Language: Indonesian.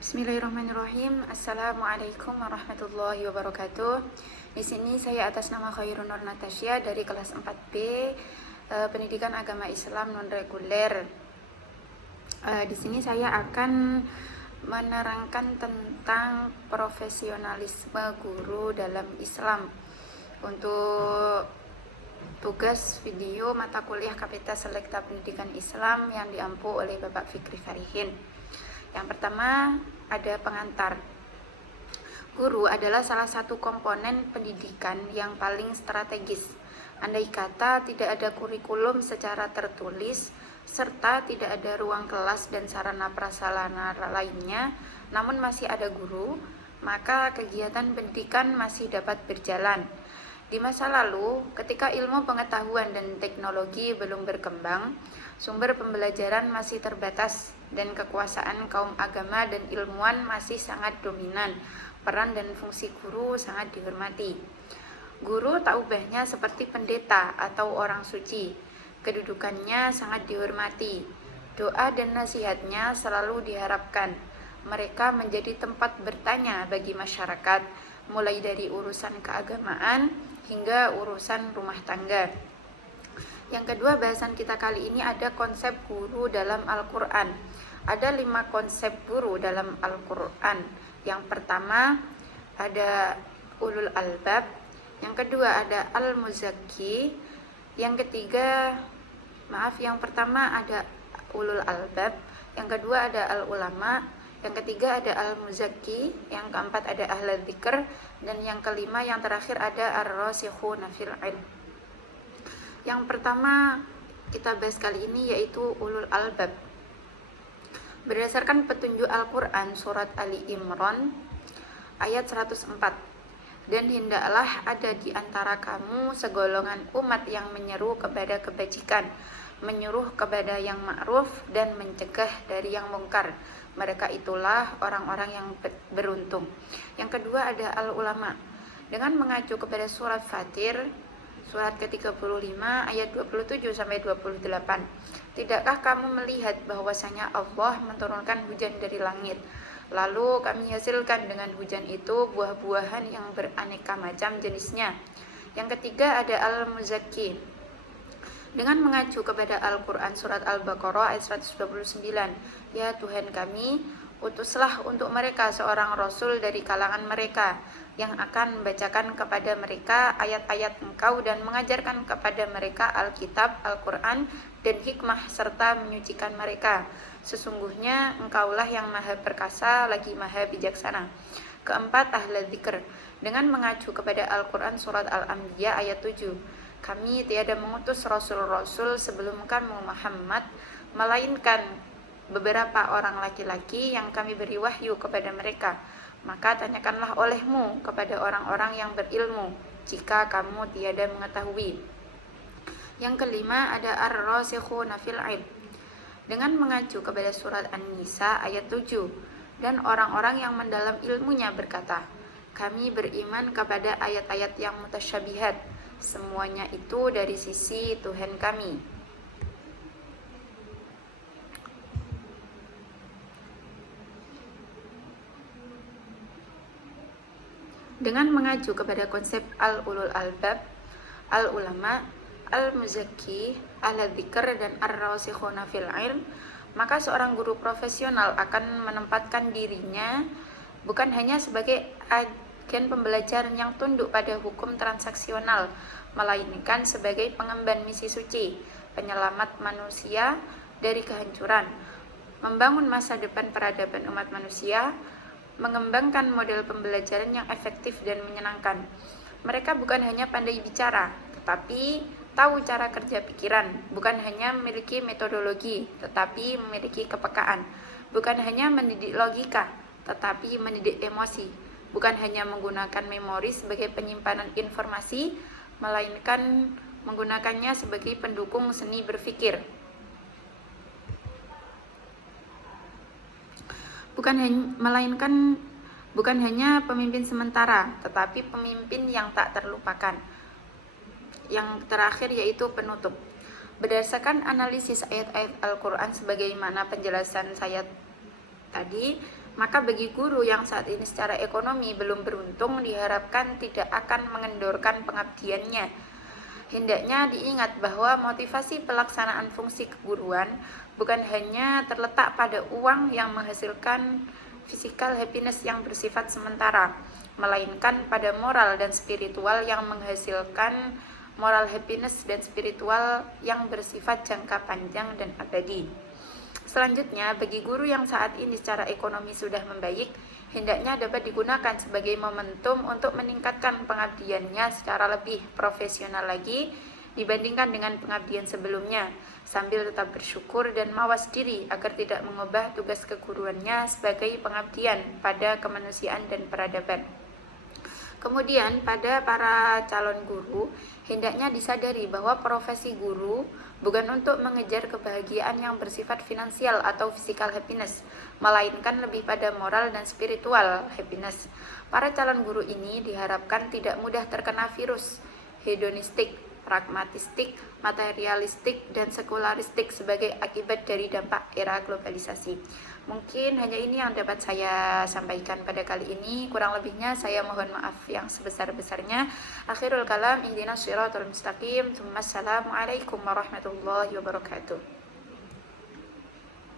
Bismillahirrahmanirrahim. Assalamualaikum warahmatullahi wabarakatuh. Di sini saya atas nama Khairun Nur Natasya dari kelas 4B Pendidikan Agama Islam non reguler. Di sini saya akan menerangkan tentang profesionalisme guru dalam Islam. Untuk tugas video mata kuliah KPTA Selekta Pendidikan Islam yang diampu oleh Bapak Fikri Farihin. Yang pertama ada pengantar. Guru adalah salah satu komponen pendidikan yang paling strategis. Andai kata tidak ada kurikulum secara tertulis, serta tidak ada ruang kelas dan sarana prasarana lainnya, namun masih ada guru, maka kegiatan pendidikan masih dapat berjalan. Di masa lalu, ketika ilmu pengetahuan dan teknologi belum berkembang, sumber pembelajaran masih terbatas dan kekuasaan kaum agama dan ilmuwan masih sangat dominan. Peran dan fungsi guru sangat dihormati. Guru tak ubahnya seperti pendeta atau orang suci. Kedudukannya sangat dihormati. Doa dan nasihatnya selalu diharapkan. Mereka menjadi tempat bertanya bagi masyarakat, mulai dari urusan keagamaan hingga urusan rumah tangga. Yang kedua, bahasan kita kali ini ada konsep guru dalam Al-Quran. Ada 5 konsep guru dalam Al-Quran. Yang pertama ada ulul albab, yang kedua ada al-muzakki, yang pertama ada ulul albab, yang kedua ada al-ulama, yang ketiga ada al-muzakki, yang keempat ada ahlul dzikr, dan yang kelima yang terakhir ada ar-rasikhuna fil ilm. Yang pertama kita bahas kali ini yaitu ulul albab. Berdasarkan petunjuk Al-Quran surat Ali Imran ayat 104, dan hendaklah ada di antara kamu segolongan umat yang menyeru kepada kebajikan, menyuruh kepada yang ma'ruf dan mencegah dari yang mungkar. Mereka itulah orang-orang yang beruntung. Yang kedua ada al-ulama. Dengan mengacu kepada surat Fatir surat ke-35 ayat 27 sampai 28. Tidakkah kamu melihat bahwasanya Allah menurunkan hujan dari langit, lalu kami hasilkan dengan hujan itu buah-buahan yang beraneka macam jenisnya. Yang ketiga ada al-muzakki. Dengan mengacu kepada Al-Quran surat Al-Baqarah ayat 129, ya Tuhan kami, utuslah untuk mereka seorang rasul dari kalangan mereka yang akan membacakan kepada mereka ayat-ayat Engkau dan mengajarkan kepada mereka Alkitab, Al-Quran dan hikmah serta menyucikan mereka. Sesungguhnya Engkaulah yang maha perkasa lagi maha bijaksana. Keempat, ahlul dzikr. Dengan mengacu kepada Al-Quran surat Al-Anbiya ayat 7, kami tiada mengutus rasul-rasul sebelum kamu Muhammad, melainkan beberapa orang laki-laki yang kami beri wahyu kepada mereka. Maka tanyakanlah olehmu kepada orang-orang yang berilmu jika kamu tiada mengetahui. Yang kelima ada ar-rasikhuna fil ilm. Dengan mengacu kepada surat An-Nisa ayat 7, dan orang-orang yang mendalam ilmunya berkata, kami beriman kepada ayat-ayat yang mutasyabihat, semuanya itu dari sisi Tuhan kami. Dengan mengacu kepada konsep al-ulul albab, al-ulama, al-muzakki, al-dzikr, dan ar-rasikhuna fil ilm, maka seorang guru profesional akan menempatkan dirinya bukan hanya sebagai agen pembelajaran yang tunduk pada hukum transaksional, melainkan sebagai pengemban misi suci, penyelamat manusia dari kehancuran, membangun masa depan peradaban umat manusia, mengembangkan model pembelajaran yang efektif dan menyenangkan. Mereka bukan hanya pandai bicara, tetapi tahu cara kerja pikiran, bukan hanya memiliki metodologi, tetapi memiliki kepekaan, bukan hanya mendidik logika, tetapi mendidik emosi, bukan hanya menggunakan memori sebagai penyimpanan informasi, melainkan menggunakannya sebagai pendukung seni berpikir. Bukan hanya pemimpin sementara, tetapi pemimpin yang tak terlupakan. Yang terakhir yaitu penutup. Berdasarkan analisis ayat-ayat Al-Quran sebagaimana penjelasan saya tadi, Maka bagi guru yang saat ini secara ekonomi belum beruntung, diharapkan tidak akan mengendorkan pengabdiannya. Hendaknya diingat bahwa motivasi pelaksanaan fungsi keguruan bukan hanya terletak pada uang yang menghasilkan physical happiness yang bersifat sementara, melainkan pada moral dan spiritual yang menghasilkan moral happiness dan spiritual yang bersifat jangka panjang dan abadi. Selanjutnya, bagi guru yang saat ini secara ekonomi sudah membaik, hendaknya dapat digunakan sebagai momentum untuk meningkatkan pengabdiannya secara lebih profesional lagi dibandingkan dengan pengabdian sebelumnya, sambil tetap bersyukur dan mawas diri agar tidak mengubah tugas keguruannya sebagai pengabdian pada kemanusiaan dan peradaban. Kemudian pada para calon guru, hendaknya disadari bahwa profesi guru bukan untuk mengejar kebahagiaan yang bersifat finansial atau physical happiness, melainkan lebih pada moral dan spiritual happiness. Para calon guru ini diharapkan tidak mudah terkena virus hedonistik, pragmatistik, materialistik, dan sekularistik sebagai akibat dari dampak era globalisasi. Mungkin hanya ini yang dapat saya sampaikan pada kali ini. Kurang lebihnya saya mohon maaf yang sebesar-besarnya. Akhirul kalam, ihdinas shiratal mustaqim. Assalamualaikum warahmatullahi wabarakatuh.